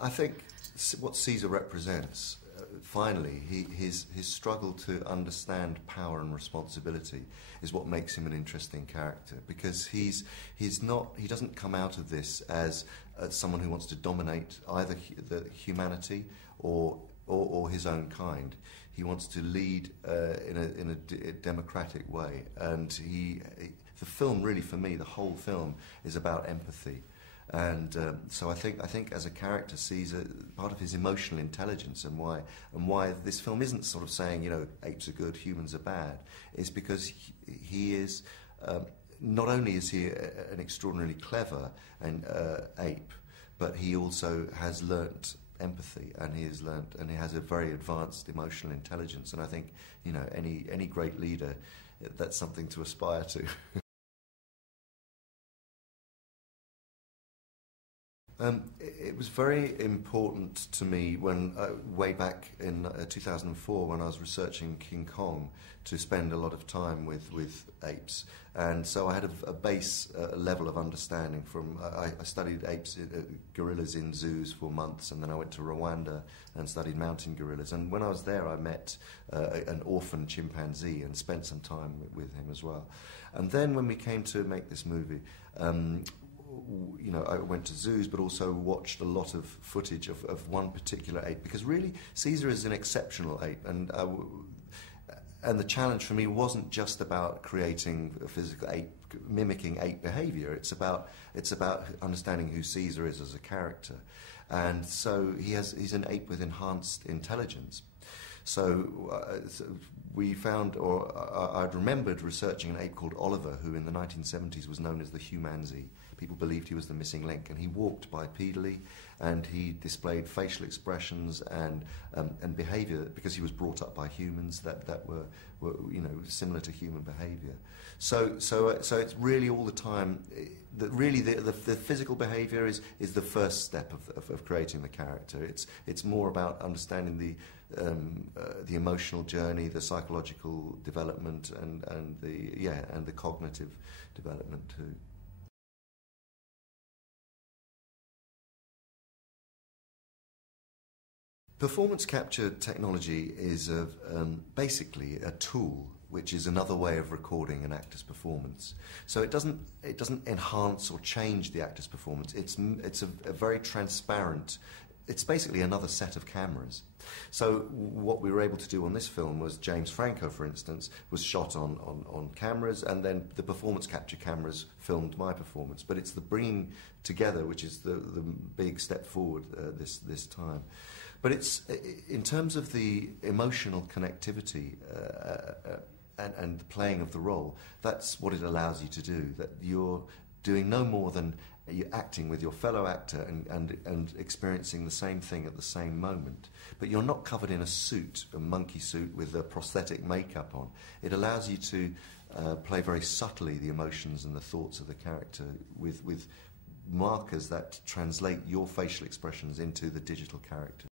I think what Caesar represents, finally, his struggle to understand power and responsibility is what makes him an interesting character, because he doesn't come out of this as someone who wants to dominate either the humanity or his own kind. He wants to lead in a democratic way, and the film, really, for me, the whole film is about empathy. And so I think as a character, Caesar, part of his emotional intelligence and why this film isn't sort of saying, you know, apes are good, humans are bad, is because he is not only is he an extraordinarily clever ape, but he also has learnt empathy, and he has a very advanced emotional intelligence. And I think, you know, any great leader, that's something to aspire to. It was very important to me when, way back in 2004, when I was researching King Kong, to spend a lot of time with apes. And so I had a base level of understanding from, I studied apes, gorillas in zoos for months, and then I went to Rwanda and studied mountain gorillas. And when I was there, I met an orphan chimpanzee and spent some time with him as well. And then when we came to make this movie, you know, I went to zoos, but also watched a lot of footage of one particular ape, because really Caesar is an exceptional ape, and the challenge for me wasn't just about creating a physical ape, mimicking ape behaviour. It's about understanding who Caesar is as a character, and so he's an ape with enhanced intelligence. So we found, or I'd remembered researching an ape called Oliver, who in the 1970s was known as the humanzee. People believed he was the missing link, and he walked bipedally, and he displayed facial expressions and behaviour, because he was brought up by humans that were you know, similar to human behaviour. So it's really all the time that really the physical behaviour is the first step of creating the character. It's more about understanding the emotional journey, the psychological development, and the cognitive development too. Performance capture technology is basically a tool which is another way of recording an actor's performance. So it doesn't enhance or change the actor's performance. It's a very transparent. It's basically another set of cameras. So what we were able to do on this film was, James Franco, for instance, was shot on cameras, and then the performance capture cameras filmed my performance. But it's the bringing together which is the big step forward this time. But it's, in terms of the emotional connectivity and the playing of the role, that's what it allows you to do, that you're doing no more than you're acting with your fellow actor and experiencing the same thing at the same moment. But you're not covered in a suit, a monkey suit with a prosthetic makeup on. It allows you to play very subtly the emotions and the thoughts of the character with markers that translate your facial expressions into the digital character.